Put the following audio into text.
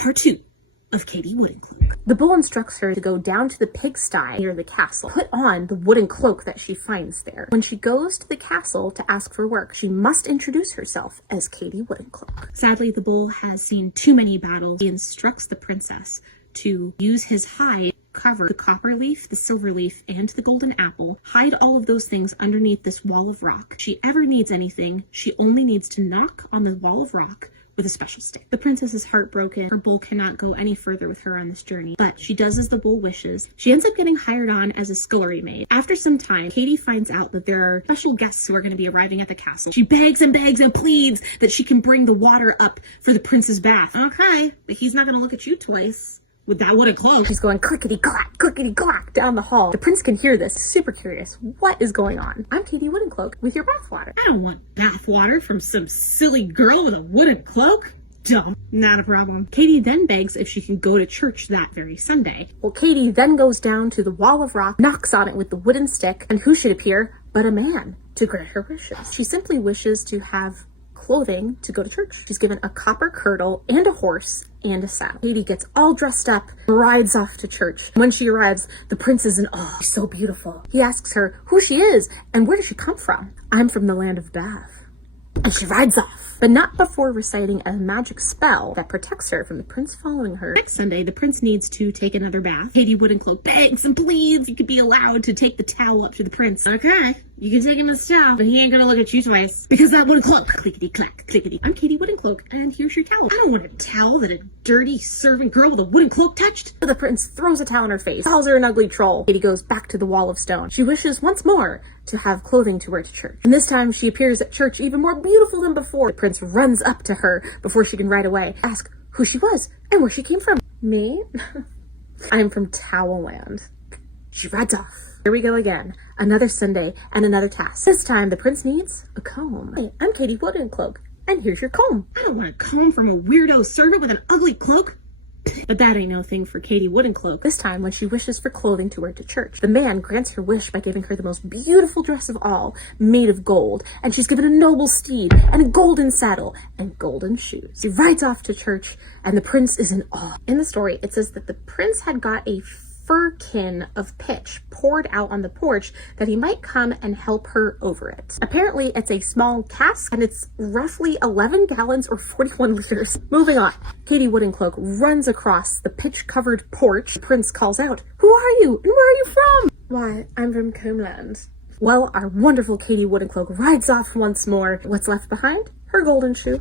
part 2 of Katie Wooden Cloak. The bull instructs her to go down to the pigsty near the castle, put on the wooden cloak that she finds there. When she goes to the castle to ask for work, she must introduce herself as Katie Wooden Cloak. Sadly, the bull has seen too many battles. He instructs the princess to use his hide, cover the copper leaf, the silver leaf, and the golden apple, hide all of those things underneath this wall of rock. If she ever needs anything, she only needs to knock on the wall of rock with a special stick. The princess is heartbroken. Her bull cannot go any further with her on this journey, but she does as the bull wishes. She ends up getting hired on as a scullery maid. After some time, Katie finds out that there are special guests who are going to be arriving at the castle. She begs and begs and pleads that she can bring the water up for the prince's bath. Okay, but he's not going to look at you twice with that wooden cloak. She's going clickety-clack down the hall. The prince can hear this, super curious. What is going on? I'm Katie Wooden Cloak with your bath water. I don't want bath water from some silly girl with a wooden cloak. Dumb. Not a problem. Katie then begs if she can go to church that very Sunday. Well, Katie then goes down to the wall of rock, knocks on it with the wooden stick, and who should appear but a man to grant her wishes. She simply wishes to have clothing to go to church. She's given a copper kirtle and a horse and a saddle. Katie gets all dressed up and rides off to church. When she arrives, the prince is in awe. She's so beautiful. He asks her who she is and where does she come from. I'm from the land of Bath. And she rides off, but not before reciting a magic spell that protects her from the prince following her. Next Sunday, the prince needs to take another bath. Katie Wooden Cloak begs and pleads you could be allowed to take the towel up to the prince. Okay, you can take him his towel, but he ain't gonna look at you twice because that wooden cloak. Clickety-clack, clickety. I'm Katie Wooden Cloak, and here's your towel. I don't want a towel that a dirty servant girl with a wooden cloak touched. The prince throws a towel in her face, calls her an ugly troll. Katie goes back to the wall of stone. She wishes once more to have clothing to wear to church. And this time she appears at church even more beautiful than before. The prince runs up to her before she can ride away, ask who she was and where she came from. Me? I'm from Towel Land. She rides off. Here we go again. Another Sunday and another task. This time the prince needs a comb. Hey, I'm Katie Wooden Cloak, and here's your comb. I don't want a comb from a weirdo servant with an ugly cloak. But that ain't no thing for Katie Wooden Cloak. This time, when she wishes for clothing to wear to church, the man grants her wish by giving her the most beautiful dress of all, made of gold, and she's given a noble steed, and a golden saddle, and golden shoes. She rides off to church, and the prince is in awe. In the story, it says that the prince had got a firkin of pitch poured out on the porch that he might come and help her over it. Apparently, it's a small cask, and it's roughly 11 gallons or 41 liters. Moving on, Katie Wooden Cloak runs across the pitch-covered porch. The prince calls out, "Who are you, and where are you from?" "Why, I'm from Combland." Well, our wonderful Katie Wooden Cloak rides off once more. What's left behind? Her golden shoe.